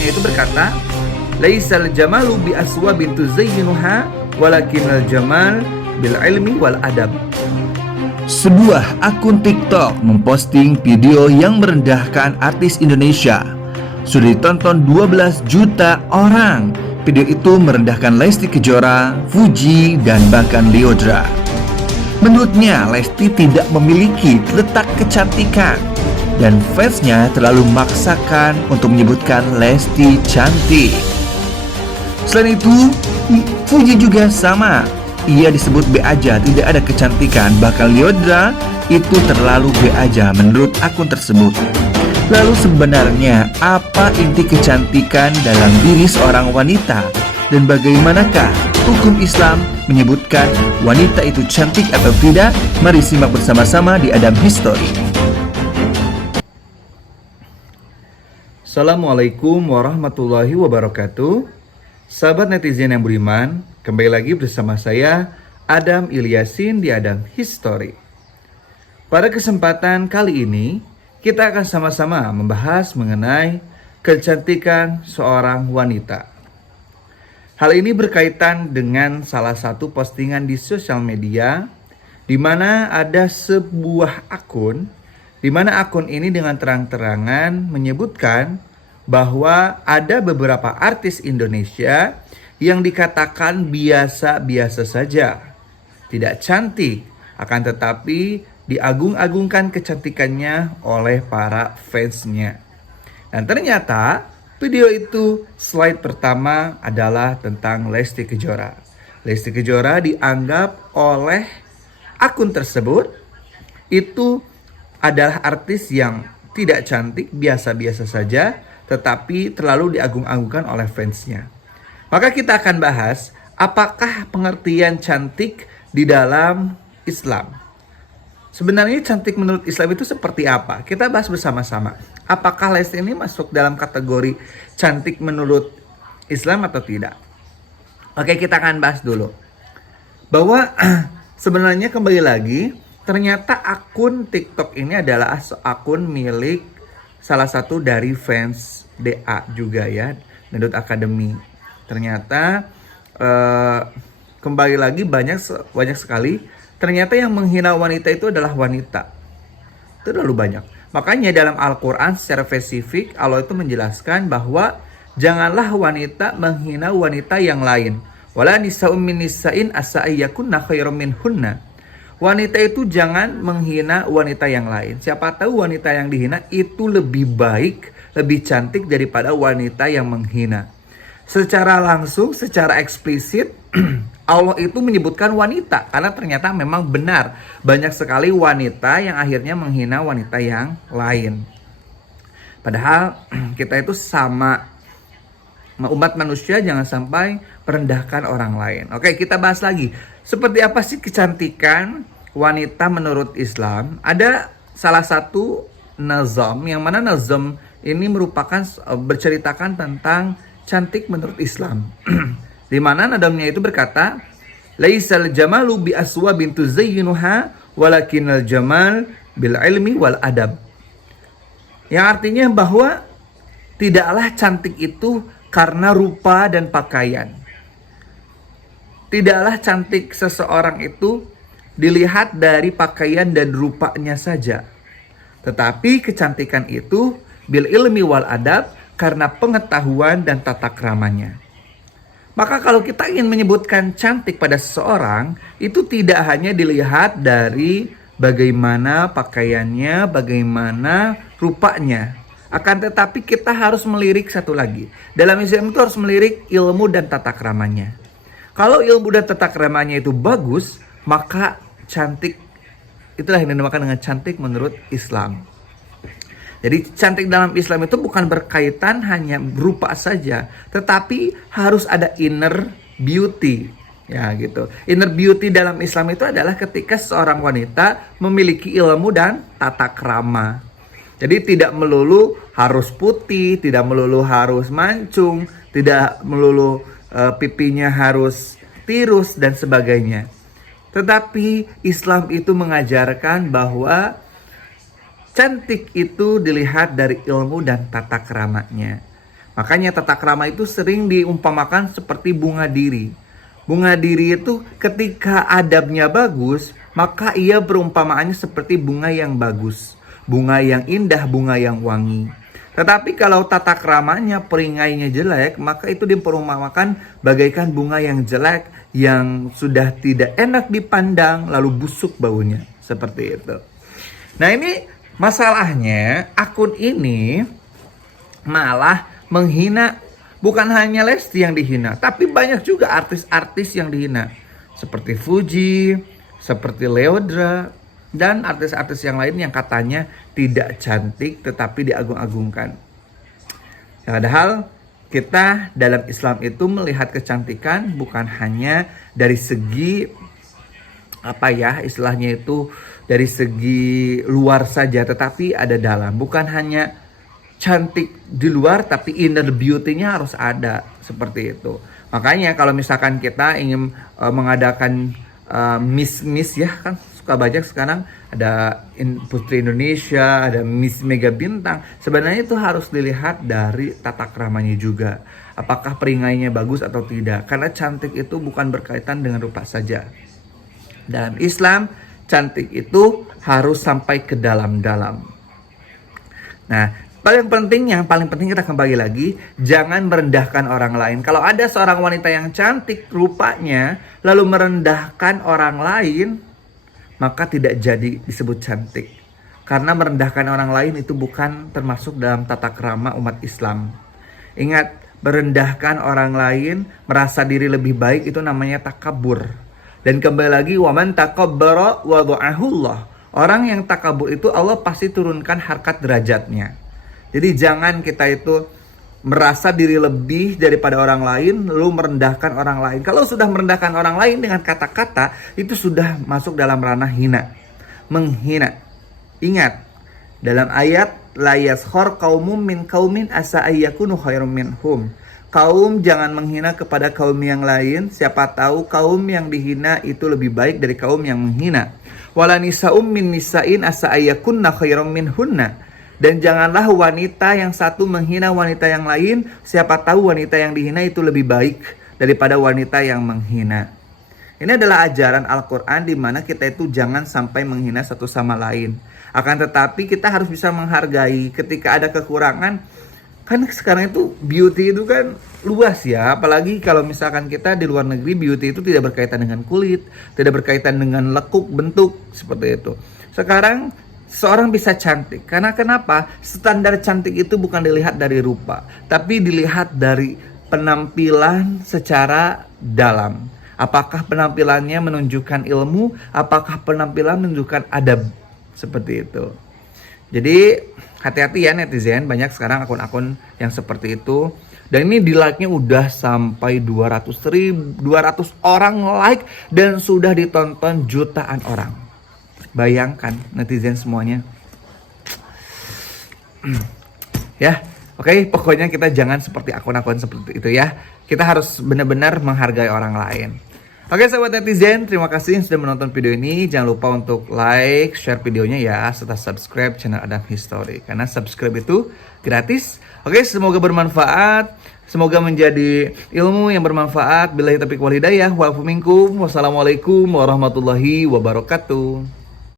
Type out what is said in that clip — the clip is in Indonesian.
dalamnya itu berkata, laisal jamalu bi aswabin tuzayyinuha walakinal jamal bil ilmi wal adab. Sebuah akun TikTok memposting video yang merendahkan artis Indonesia. Sudah ditonton 12 juta orang. Video itu merendahkan Lesti Kejora, Fuji, dan bahkan Lyodra. Menurutnya, Lesti tidak memiliki letak kecantikan dan fansnya terlalu memaksakan untuk menyebutkan Lesti cantik. Selain itu, Fuji juga sama. Ia disebut B aja, tidak ada kecantikan. Bahkan Lyodra itu terlalu B aja menurut akun tersebut. Lalu sebenarnya apa inti kecantikan dalam diri seorang wanita? Dan bagaimanakah hukum Islam menyebutkan wanita itu cantik atau tidak? Mari simak bersama-sama di Adam History. Assalamualaikum warahmatullahi wabarakatuh. Sahabat netizen yang beriman, kembali lagi bersama saya Adam Ilyasin di Adam History. Pada kesempatan kali ini, kita akan sama-sama membahas mengenai kecantikan seorang wanita. Hal ini berkaitan dengan salah satu postingan di sosial media, di mana ada sebuah akun, di mana akun ini dengan terang-terangan menyebutkan bahwa ada beberapa artis Indonesia yang dikatakan biasa-biasa saja, tidak cantik, akan tetapi diagung-agungkan kecantikannya oleh para fansnya. Dan ternyata video itu slide pertama adalah tentang Lesti Kejora. Lesti Kejora dianggap oleh akun tersebut itu adalah artis yang tidak cantik, biasa-biasa saja, tetapi terlalu diagung-agungkan oleh fansnya. Maka kita akan bahas apakah pengertian cantik di dalam Islam. Sebenarnya cantik menurut Islam itu seperti apa? Kita bahas bersama-sama. Apakah Lesti ini masuk dalam kategori cantik menurut Islam atau tidak? Oke, kita akan bahas dulu. Bahwa sebenarnya kembali lagi, ternyata akun TikTok ini adalah akun milik salah satu dari fans DA juga ya, Dangdut Academy. Ternyata kembali lagi banyak sekali. Ternyata yang menghina wanita itu adalah wanita. Itu terlalu banyak. Makanya dalam Al-Quran secara spesifik Allah itu menjelaskan bahwa janganlah wanita menghina wanita yang lain. Wala nisa'um min nisa'in asa'iyyakunna khairum minhunna. Wanita itu jangan menghina wanita yang lain. Siapa tahu wanita yang dihina itu lebih baik, lebih cantik daripada wanita yang menghina. Secara langsung, secara eksplisit, Allah itu menyebutkan wanita. Karena ternyata memang benar. Banyak sekali wanita yang akhirnya menghina wanita yang lain. Padahal kita itu sama. Umat manusia jangan sampai merendahkan orang lain. Oke, kita bahas lagi. Seperti apa sih kecantikan wanita menurut Islam? Ada salah satu nazam, yang mana nazam ini merupakan berceritakan tentang cantik menurut Islam. Di mana nadamnya itu berkata, laisal jamalu bi aswabin tuzayyinuha walakinal jamal bil ilmi wal adab. Yang artinya bahwa tidaklah cantik itu karena rupa dan pakaian. Tidaklah cantik seseorang itu dilihat dari pakaian dan rupanya saja. Tetapi kecantikan itu bil ilmi wal adab, karena pengetahuan dan tata keramanya. Maka kalau kita ingin menyebutkan cantik pada seseorang, itu tidak hanya dilihat dari bagaimana pakaiannya, bagaimana rupanya. Akan tetapi kita harus melirik satu lagi. Dalam Islam itu harus melirik ilmu dan tata keramanya. Kalau ilmu dan tata keramanya itu bagus, maka cantik, itulah yang dinamakan dengan cantik menurut Islam. Jadi cantik dalam Islam itu bukan berkaitan hanya berupa saja, tetapi harus ada inner beauty. Ya gitu. Inner beauty dalam Islam itu adalah ketika seorang wanita memiliki ilmu dan tata krama. Jadi tidak melulu harus putih, tidak melulu harus mancung, tidak melulu pipinya harus tirus dan sebagainya. Tetapi Islam itu mengajarkan bahwa cantik itu dilihat dari ilmu dan tata keramanya. Makanya tata krama itu sering diumpamakan seperti bunga diri. Bunga diri itu ketika adabnya bagus, maka ia perumpamaannya seperti bunga yang bagus, bunga yang indah, bunga yang wangi. Tetapi kalau tata kramanya, peringainya jelek, maka itu diperumpamakan bagaikan bunga yang jelek, yang sudah tidak enak dipandang, lalu busuk baunya. Seperti itu. Nah ini masalahnya, akun ini malah menghina. Bukan hanya Lesti yang dihina, tapi banyak juga artis-artis yang dihina. Seperti Fuji, seperti Leodra, dan artis-artis yang lain yang katanya tidak cantik tetapi diagung-agungkan. Padahal kita dalam Islam itu melihat kecantikan bukan hanya dari segi istilahnya itu dari segi luar saja, tetapi ada dalam. Bukan hanya cantik di luar, tapi inner beauty-nya harus ada, seperti itu. Makanya kalau misalkan kita ingin mengadakan Miss ya, kan suka banyak sekarang ada Putri Indonesia, ada Miss Mega Bintang. Sebenarnya itu harus dilihat dari tata kramanya juga. Apakah peringainya bagus atau tidak? Karena cantik itu bukan berkaitan dengan rupa saja. Dalam Islam, cantik itu harus sampai ke dalam-dalam. Nah, paling penting kita kembali lagi, jangan merendahkan orang lain. Kalau ada seorang wanita yang cantik rupanya, lalu merendahkan orang lain, maka tidak jadi disebut cantik. Karena merendahkan orang lain itu bukan termasuk dalam tata krama umat Islam. Ingat, merendahkan orang lain, merasa diri lebih baik, itu namanya takabur. Dan kembali lagi, waman takabbara wada'ahullah. Orang yang takabur itu Allah pasti turunkan harkat derajatnya. Jadi jangan kita itu merasa diri lebih daripada orang lain lalu merendahkan orang lain. Kalau sudah merendahkan orang lain dengan kata-kata, itu sudah masuk dalam ranah hina, menghina. Ingat, dalam ayat la yaskhar qaumum min qaumin asa ayyakunu khairum minhum. Kaum jangan menghina kepada kaum yang lain, siapa tahu kaum yang dihina itu lebih baik dari kaum yang menghina. Wala nisa'um min nisa'in asa ayyakunna khairum minhunna. Dan janganlah wanita yang satu menghina wanita yang lain, siapa tahu wanita yang dihina itu lebih baik daripada wanita yang menghina. Ini adalah ajaran Al-Quran di mana kita itu jangan sampai menghina satu sama lain. Akan tetapi kita harus bisa menghargai ketika ada kekurangan. Kan sekarang itu beauty itu kan luas ya. Apalagi kalau misalkan kita di luar negeri, beauty itu tidak berkaitan dengan kulit, tidak berkaitan dengan lekuk, bentuk, seperti itu. Sekarang seorang bisa cantik. Karena kenapa? Standar cantik itu bukan dilihat dari rupa, tapi dilihat dari penampilan secara dalam. Apakah penampilannya menunjukkan ilmu? Apakah penampilan menunjukkan adab? Seperti itu. Jadi hati-hati ya netizen. Banyak sekarang akun-akun yang seperti itu. Dan ini di like-nya udah sampai 200 orang like. Dan sudah ditonton jutaan orang. Bayangkan netizen semuanya. Ya, oke, pokoknya kita jangan seperti akun-akun seperti itu ya. Kita harus benar-benar menghargai orang lain. Oke sahabat netizen, terima kasih yang sudah menonton video ini. Jangan lupa untuk like, share videonya ya, serta subscribe channel Adam History. Karena subscribe itu gratis. Oke, semoga bermanfaat. Semoga menjadi ilmu yang bermanfaat. Billahi taufiq wal hidayah. Wa'afu minkum. Wassalamualaikum warahmatullahi wabarakatuh.